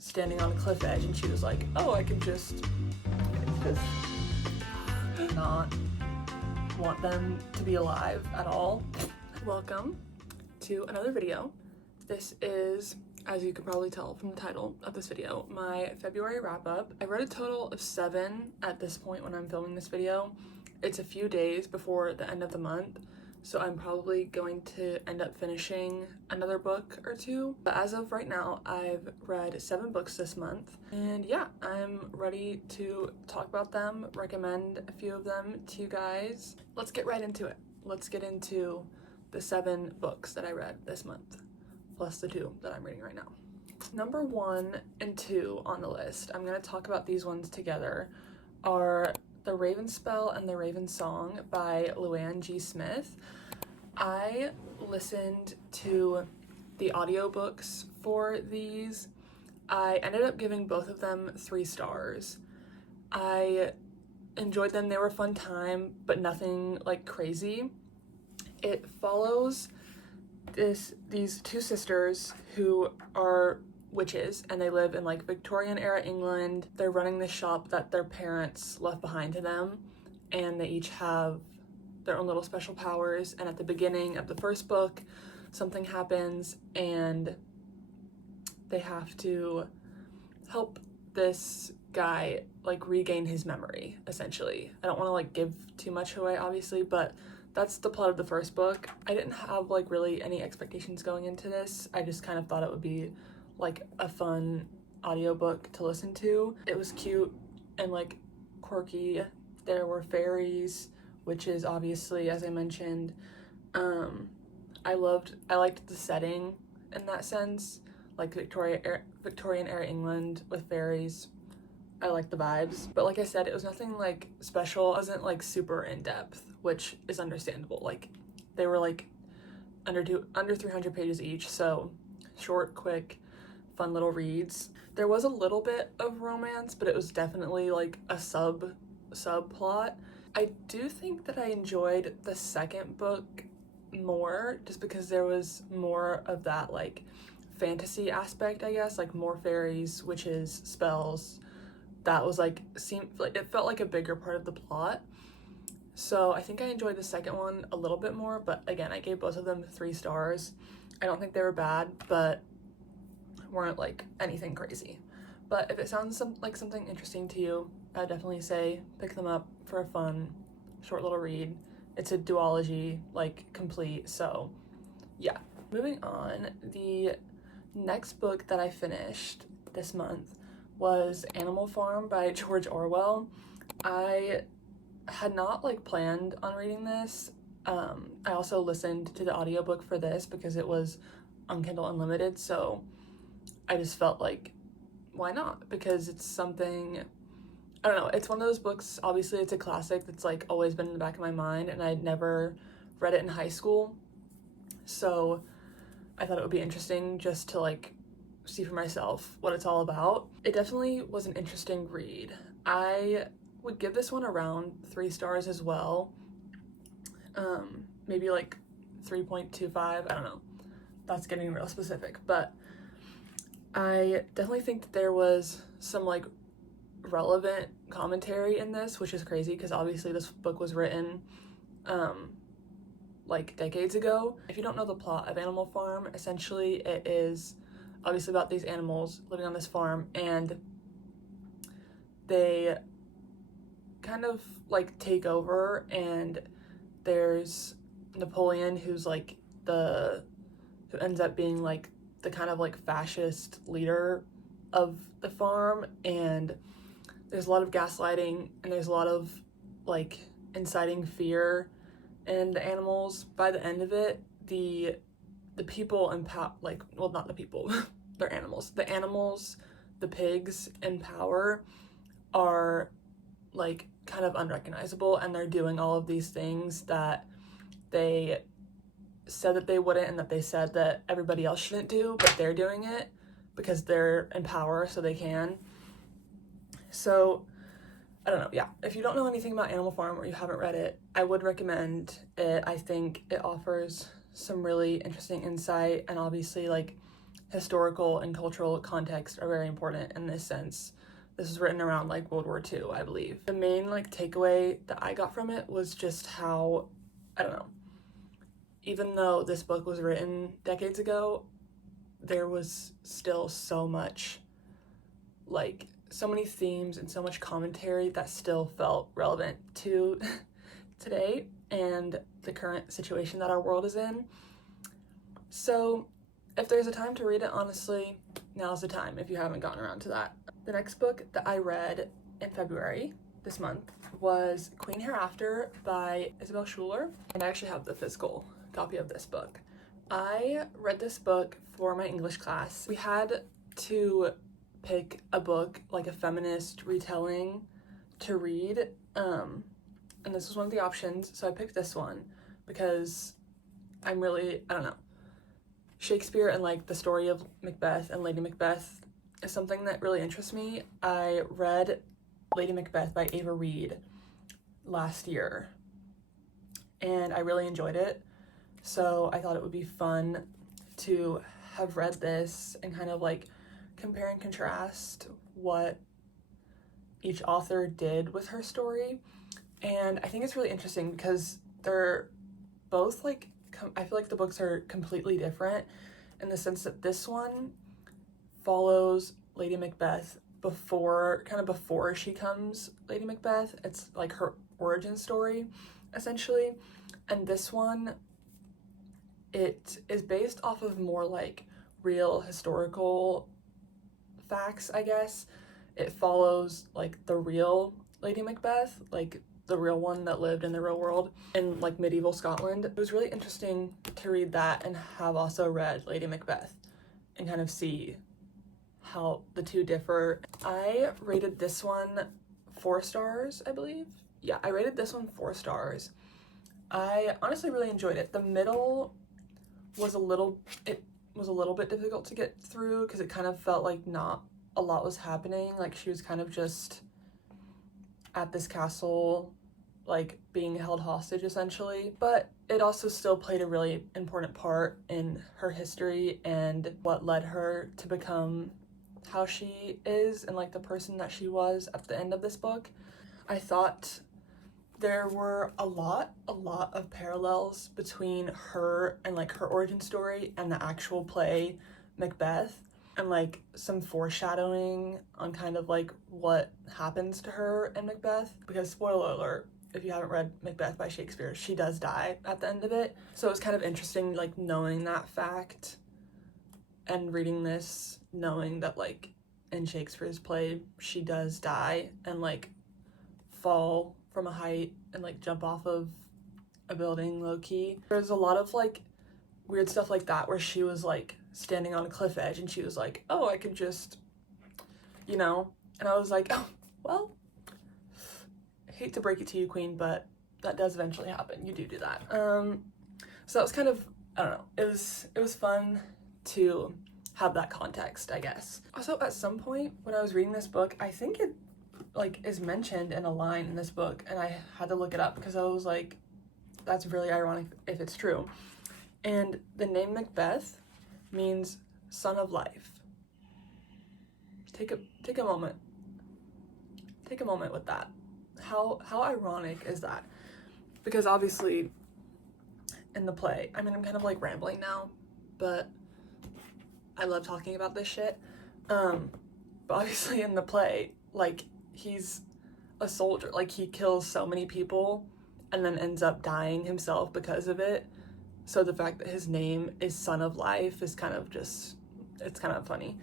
standing on a cliff edge, and she was like, oh, I can just not want them to be alive at all. Welcome to another video. This is, as you can probably tell from the title of this video, my February wrap-up. I read a total of 7 at this point when I'm filming this video. It's a few days before the end of the month, so I'm probably going to end up finishing another book or two. But as of right now, I've read 7 books this month, and yeah, I'm ready to talk about them, recommend a few of them to you guys. Let's get right into it. Let's get into the 7 books that I read this month, plus the 2 that I'm reading right now. Number 1 and 2 on the list, I'm going to talk about these ones together, are The Raven Spell and The Raven Song by Luann G. Smith. I listened to the audiobooks for these. I ended up giving both of them 3 stars. I enjoyed them. They were a fun time, but nothing like crazy. It follows these 2 sisters who are witches, and they live in like Victorian era England. They're running this shop that their parents left behind to them, and they each have their own little special powers. And at the beginning of the first book, something happens and they have to help this guy like regain his memory, essentially. I don't want to like give too much away, obviously, but that's the plot of the first book. I didn't have like really any expectations going into this. I just kind of thought it would be like a fun audiobook to listen to. It was cute and like quirky. There were fairies, witches, obviously, as I mentioned. I liked the setting in that sense, like Victorian era England with fairies. I liked the vibes, but like I said, it was nothing like special. It wasn't like super in depth, which is understandable. Like they were like under 300 pages each, so short, quick, fun little reads. There was a little bit of romance, but it was definitely like a subplot. I do think that I enjoyed the second book more, just because there was more of that like fantasy aspect, I guess, like more fairies, witches, spells. That was like, it felt like a bigger part of the plot. So I think I enjoyed the second one a little bit more, but again, I gave both of them 3 stars. I don't think they were bad, but weren't like anything crazy. But if it sounds like something interesting to you, I would definitely say pick them up for a fun, short little read. It's a duology, like complete, so yeah. Moving on, the next book that I finished this month was Animal Farm by George Orwell. I had not like planned on reading this. I also listened to the audiobook for this because it was on Kindle Unlimited, so I just felt like, why not? Because it's something, I don't know, it's one of those books, obviously it's a classic that's like always been in the back of my mind, and I'd never read it in high school, so I thought it would be interesting just to like see for myself what it's all about. It definitely was an interesting read. I would give this one around 3 stars as well. Maybe like 3.25, I don't know. That's getting real specific, but I definitely think that there was some like relevant commentary in this, which is crazy because obviously this book was written like decades ago. If you don't know the plot of Animal Farm, essentially it is obviously about these animals living on this farm, and they kind of like take over, and there's Napoleon who's like who ends up being like the kind of like fascist leader of the farm, and there's a lot of gaslighting, and there's a lot of like inciting fear in the animals. By the end of it, the people in like, well, not the people, they're animals. The animals, the pigs in power are like kind of unrecognizable, and they're doing all of these things that they said that they wouldn't, and that they said that everybody else shouldn't do, but they're doing it because they're in power, so they can. So I don't know, yeah. If you don't know anything about Animal Farm or you haven't read it, I would recommend it. I think it offers some really interesting insight, and obviously like historical and cultural context are very important in this sense. This was written around like World War II, I believe. The main like takeaway that I got from it was just how, I don't know, even though this book was written decades ago, there was still so much, like, so many themes and so much commentary that still felt relevant to today and the current situation that our world is in. So if there's a time to read it, honestly, now's the time if you haven't gotten around to that. The next book that I read in February this month was Queen Hereafter by Isabel Schuler, and I actually have the physical copy of this book. I read this book for my English class. We had to pick a book, like a feminist retelling, to read, and this was one of the options, so I picked this one because I'm really, I don't know, Shakespeare and like the story of Macbeth and Lady Macbeth is something that really interests me. I read Lady Macbeth by Ava Reed last year and I really enjoyed it, so I thought it would be fun to have read this and kind of like compare and contrast what each author did with her story. And I think it's really interesting because they're both like, I feel like the books are completely different in the sense that this one follows Lady Macbeth before she becomes Lady Macbeth. It's like her origin story, essentially. And this one, it is based off of more like real historical facts, I guess. It follows like the real Lady Macbeth, like the real one that lived in the real world in like medieval Scotland. It was really interesting to read that and have also read Lady Macbeth and kind of see how the two differ. I rated this one 4 stars, I believe. Yeah, I rated this one 4 stars. I honestly really enjoyed it. The middle was a little bit difficult to get through because it kind of felt like not a lot was happening. Like she was kind of just at this castle, like being held hostage essentially, but it also still played a really important part in her history and what led her to become how she is and like the person that she was at the end of this book. I thought there were a lot of parallels between her and like her origin story and the actual play Macbeth, and like some foreshadowing on kind of like what happens to her in Macbeth, because spoiler alert, if you haven't read Macbeth by Shakespeare, she does die at the end of it. So it was kind of interesting like knowing that fact and reading this knowing that like in Shakespeare's play she does die and like fall from a height and like jump off of a building low-key. There's a lot of like weird stuff like that where she was like standing on a cliff edge and she was like, oh, I could just, you know, and I was like, oh, well, I hate to break it to you, Queen, but that does eventually happen. You do that. So that was kind of, I don't know, it was fun to have that context, I guess. Also, at some point when I was reading this book, I think it like is mentioned in a line in this book and I had to look it up because I was like, that's really ironic if it's true. And the name Macbeth means son of life. Take a moment. Take a moment with that. How ironic is that? Because obviously in the play, I mean, I'm kind of like rambling now, but I love talking about this shit. But obviously in the play, like he's a soldier, like he kills so many people and then ends up dying himself because of it. So the fact that his name is Son of Life is kind of just, it's kind of funny.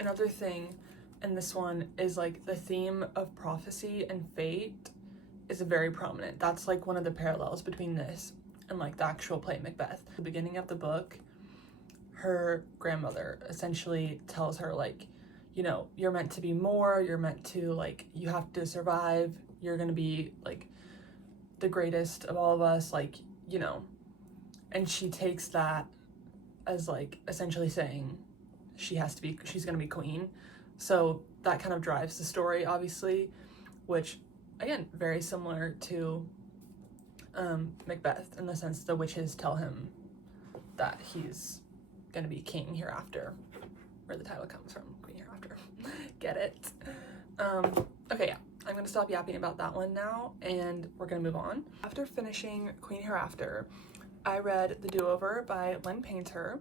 Another thing in this one is like the theme of prophecy and fate is very prominent. That's like one of the parallels between this and like the actual play Macbeth. At the beginning of the book, her grandmother essentially tells her like, you know, you're meant to be more, you're meant to like, you have to survive, you're gonna be like the greatest of all of us, like, you know. And she takes that as like essentially saying she's gonna be queen. So that kind of drives the story, obviously, which again, very similar to Macbeth in the sense the witches tell him that he's gonna be king hereafter. where the title comes from, Queen Hereafter. Get it? Okay, yeah, I'm gonna stop yapping about that one now, and we're gonna move on. After finishing Queen Hereafter, I read The Do-Over by Lynn Painter,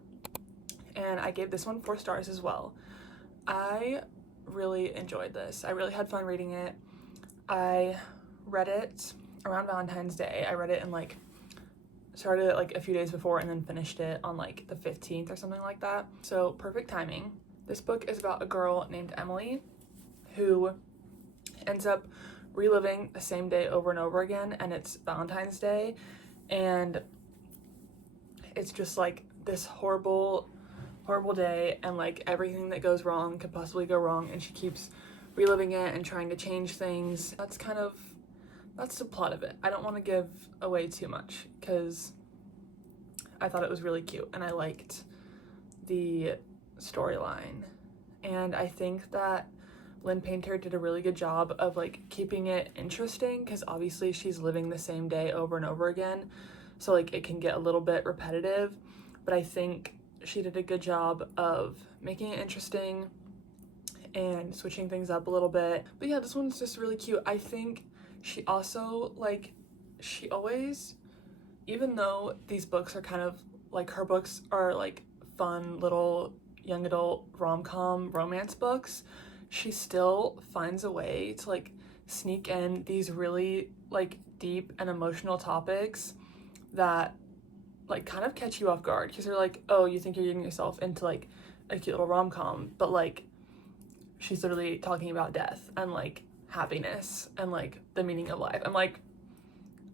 and I gave this one 4 stars as well. I really enjoyed this. I really had fun reading it. I read it around Valentine's Day. I read it in started it like a few days before and then finished it on like the 15th or something like that. So perfect timing. This book is about a girl named Emily who ends up reliving the same day over and over again, and it's Valentine's Day, and it's just like this horrible day, and like everything that goes wrong could possibly go wrong, and she keeps reliving it and trying to change things. That's the plot of it. I don't want to give away too much because I thought it was really cute and I liked the storyline, and I think that Lynn Painter did a really good job of like keeping it interesting, because obviously she's living the same day over and over again, so like it can get a little bit repetitive, but I think she did a good job of making it interesting and switching things up a little bit. But yeah, this one's just really cute. I think she also, like, she always, even though these books are kind of like, her books are like fun little young adult rom-com romance books, she still finds a way to like sneak in these really like deep and emotional topics that like kind of catch you off guard, because you're like, oh, you think you're getting yourself into like a cute little rom-com, but like she's literally talking about death and like happiness and like the meaning of life. I'm like,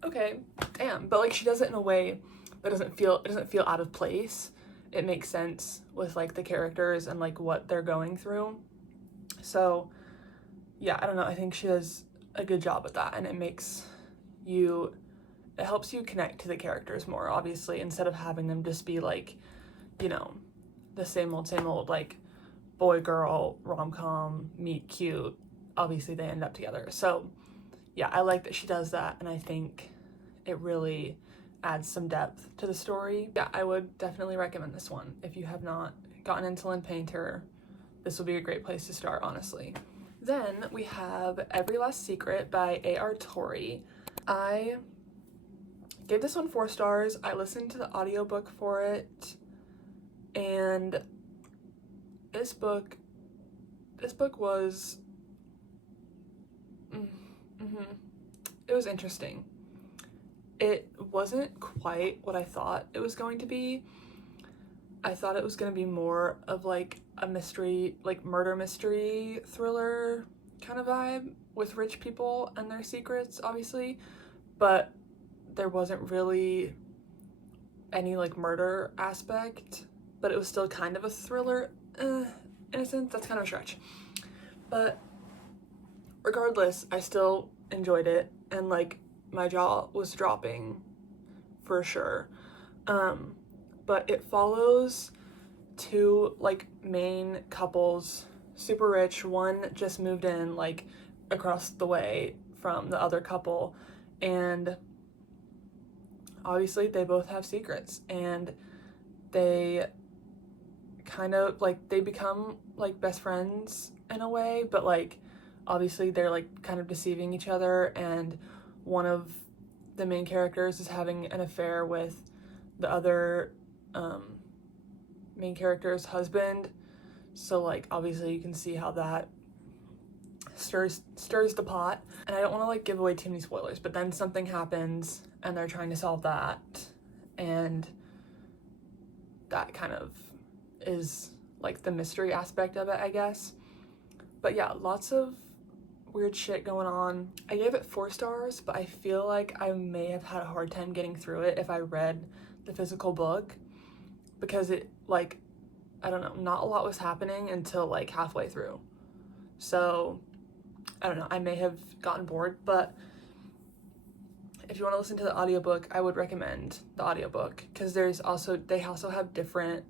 okay, damn. But like she does it in a way that doesn't feel out of place. It makes sense with like the characters and like what they're going through. So yeah, I don't know, I think she does a good job with that, and it helps you connect to the characters more, obviously, instead of having them just be like, you know, the same old like boy girl rom-com meet cute. Obviously they end up together. So yeah, I like that she does that, and I think it really adds some depth to the story. Yeah, I would definitely recommend this one. If you have not gotten into Lynn Painter, this will be a great place to start, honestly. Then we have Every Last Secret by A.R. Torrey. I gave this one 4 stars. I listened to the audiobook for it, and this book was it was interesting. It wasn't quite what I thought it was going to be. I thought it was going to be more of like a mystery, like murder mystery thriller kind of vibe with rich people and their secrets, obviously, but there wasn't really any like murder aspect, but it was still kind of a thriller in a sense. That's kind of a stretch, but regardless, I still enjoyed it, and like my jaw was dropping for sure. But it follows 2 like main couples, super rich. One just moved in like across the way from the other couple, and obviously they both have secrets, and they kind of like, they become like best friends in a way, but like obviously they're like kind of deceiving each other, and one of the main characters is having an affair with the other main character's husband. So like obviously you can see how that stirs the pot, and I don't want to like give away too many spoilers, but then something happens and they're trying to solve that, and that kind of is like the mystery aspect of it, I guess. But yeah, lots of weird shit going on. I gave it 4 stars, but I feel like I may have had a hard time getting through it if I read the physical book, because it, like, I don't know, not a lot was happening until like halfway through. So I don't know, I may have gotten bored, but if you want to listen to the audiobook, I would recommend the audiobook, because they also have different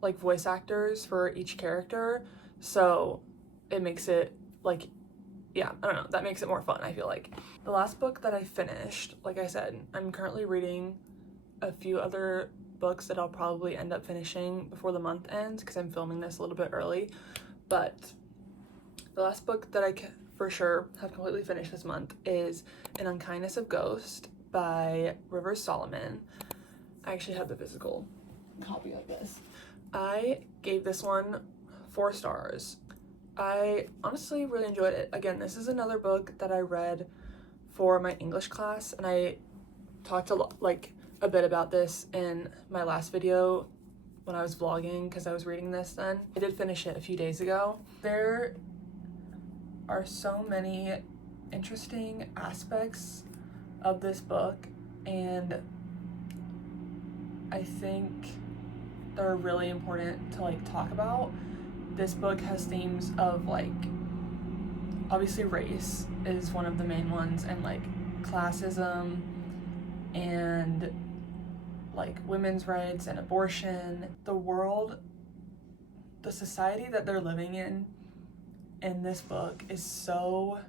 like voice actors for each character, so it makes it like, yeah, I don't know, that makes it more fun, I feel like. The last book that I finished, like I said, I'm currently reading a few other books that I'll probably end up finishing before the month ends because I'm filming this a little bit early. But the last book that I can for sure have completely finished this month is An Unkindness of Ghost by Rivers Solomon. I actually have the physical copy of this. I gave this one 4 stars. I honestly really enjoyed it. Again, this is another book that I read for my English class, and I talked a bit about this in my last video when I was vlogging because I was reading this then. I did finish it a few days ago. There are so many interesting aspects of this book, and I think they're really important to talk about. This book has themes of obviously race is one of the main ones, and classism and women's rights and abortion. The world, the society that they're living in this book is so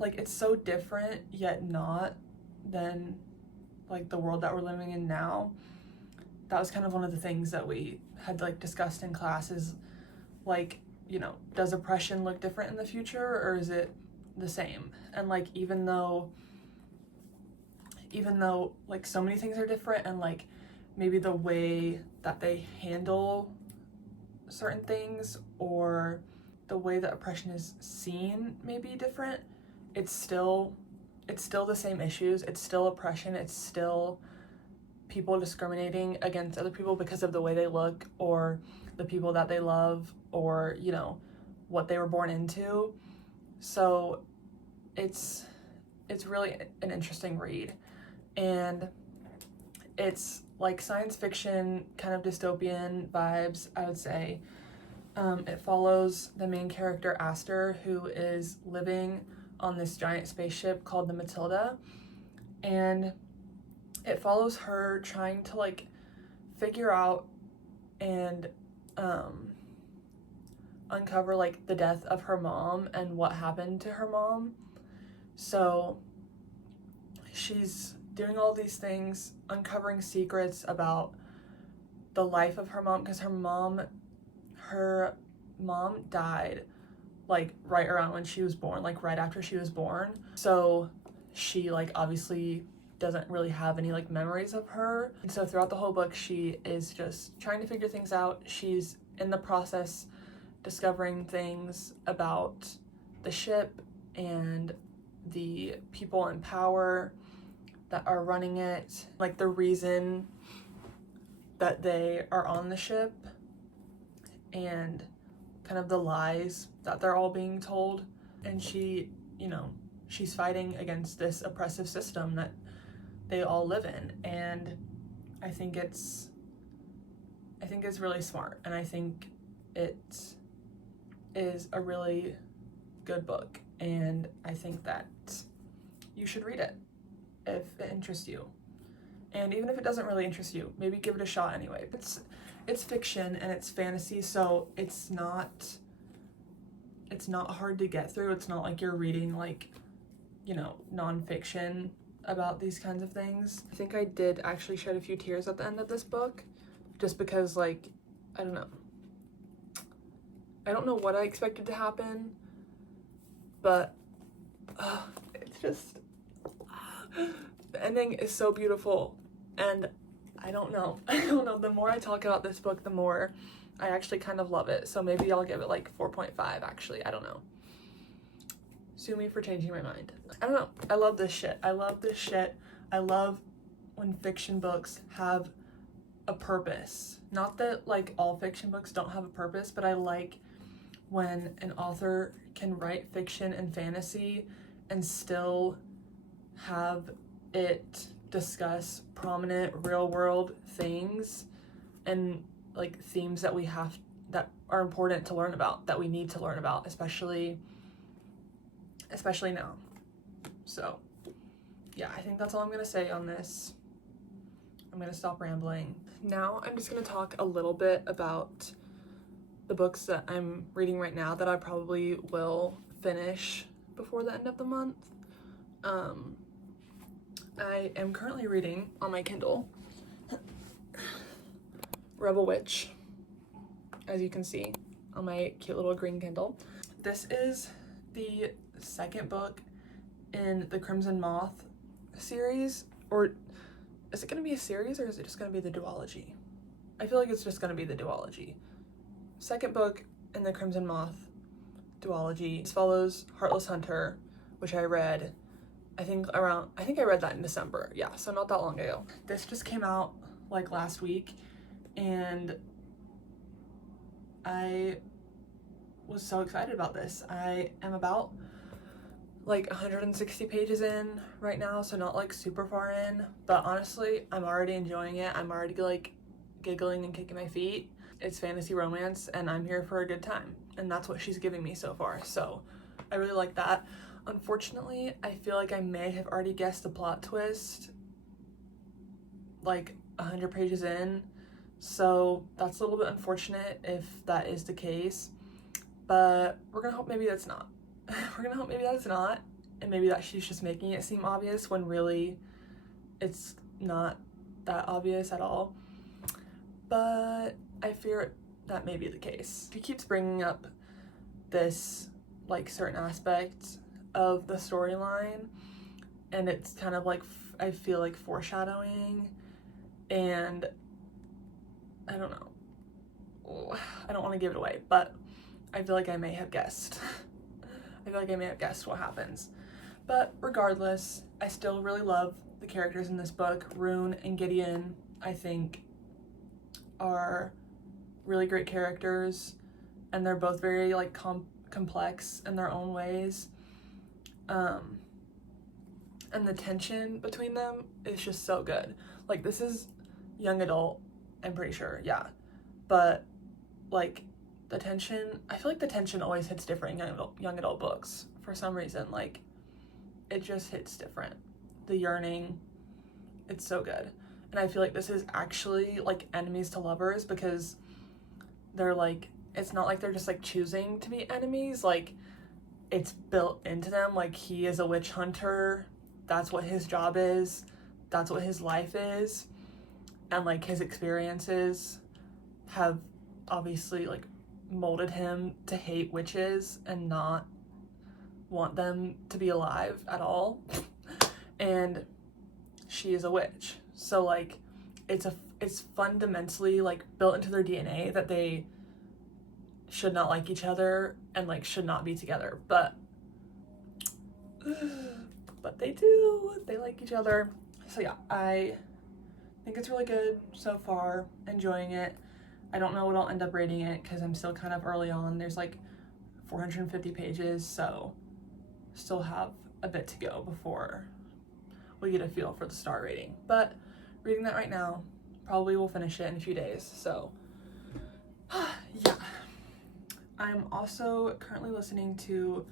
it's so different yet not than the world that we're living in now. That was kind of one of the things that we had discussed in classes, does oppression look different in the future or is it the same? And even though so many things are different, and maybe the way that they handle certain things or the way that oppression is seen may be different, it's still the same issues. It's still oppression. It's still people discriminating against other people because of the way they look or the people that they love or what they were born into. So it's really an interesting read, and it's science fiction kind of dystopian vibes, I would say. It follows the main character Aster, who is living on this giant spaceship called the Matilda, and it follows her trying to figure out and uncover the death of her mom and what happened to her mom. So she's doing all these things, uncovering secrets about the life of her mom, because her mom died right around when she was born, right after she was born. So she obviously doesn't really have any memories of her. And so throughout the whole book, she is just trying to figure things out. She's in the process discovering things about the ship and the people in power that are running it, the reason that they are on the ship, and kind of the lies that they're all being told. And she's fighting against this oppressive system that they all live in. And I think it's really smart, and I think it is a really good book, and I think that you should read it if it interests you. And even if it doesn't really interest you, maybe give it a shot anyway. It's fiction and it's fantasy, so it's not hard to get through. It's not you're reading nonfiction about these kinds of things. I think I did actually shed a few tears at the end of this book, just because I don't know what I expected to happen, but it's just the ending is so beautiful. And I don't know, the more I talk about this book, the more I actually kind of love it. So maybe I'll give it 4.5 actually, I don't know. Sue me for changing my mind. I don't know, I love this shit. I love when fiction books have a purpose. Not that all fiction books don't have a purpose, but I like when an author can write fiction and fantasy and still have it discuss prominent real world things and themes that that are important to learn about, that we need to learn about, especially now. So yeah, I think that's all I'm gonna say on this. I'm gonna stop rambling. Now I'm just gonna talk a little bit about the books that I'm reading right now that I probably will finish before the end of the month. I am currently reading on my Kindle Rebel Witch, as you can see on my cute little green Kindle. This is the second book in the Crimson Moth series, or is it going to be a series or is it just going to be the duology? I feel like it's just going to be the duology. Second book in the Crimson Moth duology. This follows Heartless Hunter, which I read, I think I read that in December. Yeah, so not that long ago. This just came out like last week, and I was so excited about this. I am about like 160 pages in right now, so not like super far in, but honestly, I'm already enjoying it. I'm already like giggling and kicking my feet. It's fantasy romance, and I'm here for a good time, and that's what she's giving me so far, so I really like that. Unfortunately, I feel like I may have already guessed the plot twist like 100 pages in, so that's a little bit unfortunate if that is the case, but we're gonna hope maybe that's not. We're gonna hope maybe that's not, and maybe that she's just making it seem obvious when really it's not that obvious at all, but I fear that may be the case. She keeps bringing up this like certain aspect of the storyline, and it's kind of like I feel like foreshadowing, and I don't know, I don't want to give it away, but I feel like I may have guessed. I feel like I may have guessed what happens, but regardless, I still really love the characters in this book. Rune and Gideon, I think, are really great characters, and they're both very like complex in their own ways. And the tension between them is just so good. Like, this is young adult, I'm pretty sure, yeah. But like the tension, I feel like the tension always hits different in young adult books for some reason. Like, it just hits different. The yearning, it's so good. And I feel like this is actually like enemies to lovers, because they're like, it's not like they're just like choosing to be enemies, like it's built into them. Like, he is a witch hunter, that's what his job is, that's what his life is, and like his experiences have obviously like molded him to hate witches and not want them to be alive at all. And she is a witch, so like it's fundamentally like built into their DNA that they should not like each other and like should not be together, but they do, they like each other. So yeah, I think it's really good so far, enjoying it. I don't know what I'll end up rating it because I'm still kind of early on. There's like 450 pages, so still have a bit to go before we get a feel for the star rating, but reading that right now, probably will finish it in a few days, so yeah. I'm also currently listening to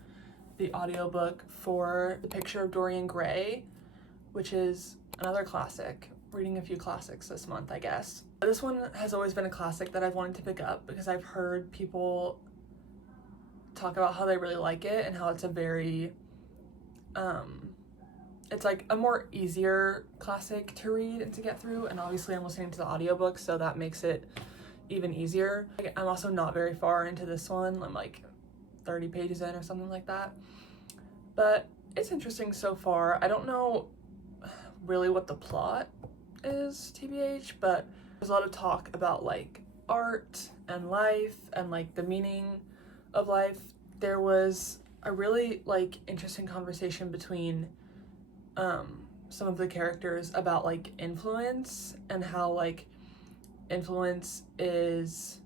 the audiobook for The Picture of Dorian Gray, which is another classic. Reading a few classics this month, I guess. This one has always been a classic that I've wanted to pick up because I've heard people talk about how they really like it and how it's a very, it's like a more easier classic to read and to get through, and obviously I'm listening to the audiobook, so that makes it even easier. I'm also not very far into this one. I'm like 30 pages in or something like that, but it's interesting so far. I don't know really what the plot is, TBH, but there's a lot of talk about like art and life and like the meaning of life. There was a really like interesting conversation between some of the characters about like influence and how like influence is,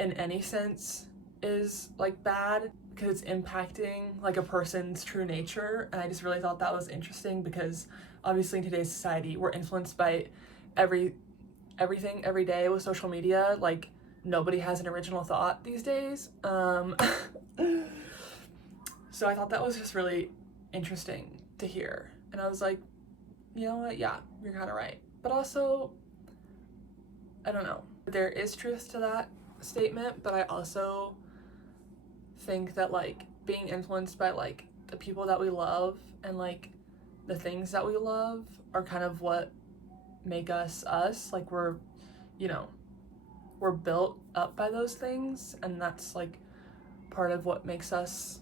in any sense, is like bad because it's impacting like a person's true nature. And I just really thought that was interesting because obviously in today's society we're influenced by everything every day with social media. Like, nobody has an original thought these days. So I thought that was just really interesting to hear, and I was like, you know what, yeah, you're kind of right. But also, I don't know, there is truth to that statement, but I also think that like being influenced by like the people that we love and like the things that we love are kind of what make us us. Like, we're you know, we're built up by those things, and that's like part of what makes us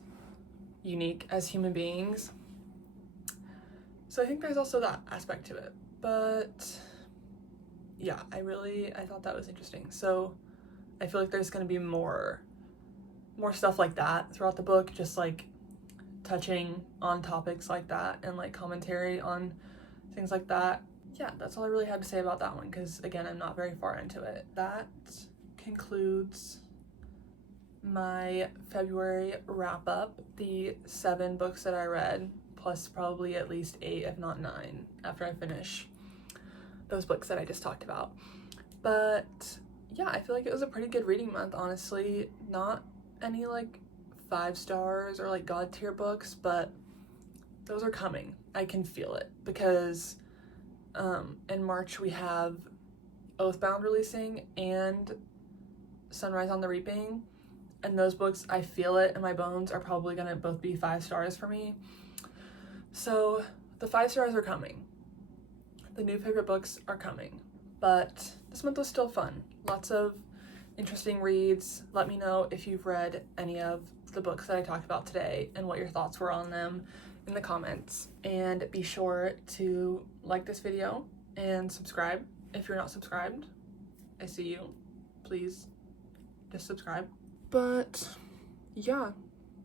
unique as human beings. So I think there's also that aspect to it. But yeah, I thought that was interesting. So I feel like there's going to be more stuff like that throughout the book, just like touching on topics like that and like commentary on things like that. Yeah, that's all I really had to say about that one, because again, I'm not very far into it. That concludes my February wrap up, the 7 books that I read, plus probably at least 8 if not 9 after I finish those books that I just talked about. But yeah, I feel like it was a pretty good reading month, honestly. Not any like 5 stars or like god tier books, but those are coming. I can feel it, because in March we have Oathbound releasing and Sunrise on the Reaping, and those books, I feel it in my bones, are probably gonna both be 5 stars for me. So the 5 stars are coming. The new favorite books are coming. But this month was still fun. Lots of interesting reads. Let me know if you've read any of the books that I talked about today and what your thoughts were on them in the comments. And be sure to like this video and subscribe if you're not subscribed. I see you. Please just subscribe. But yeah,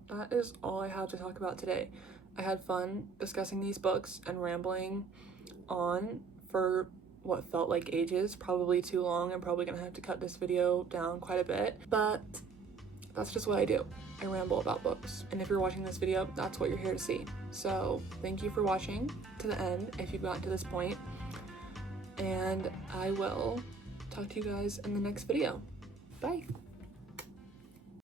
that is all I have to talk about today. I had fun discussing these books and rambling on for what felt like ages, probably too long. I'm probably gonna have to cut this video down quite a bit, but that's just what I do. I ramble about books, and if you're watching this video, that's what you're here to see. So thank you for watching to the end if you've gotten to this point, and I will talk to you guys in the next video. Bye.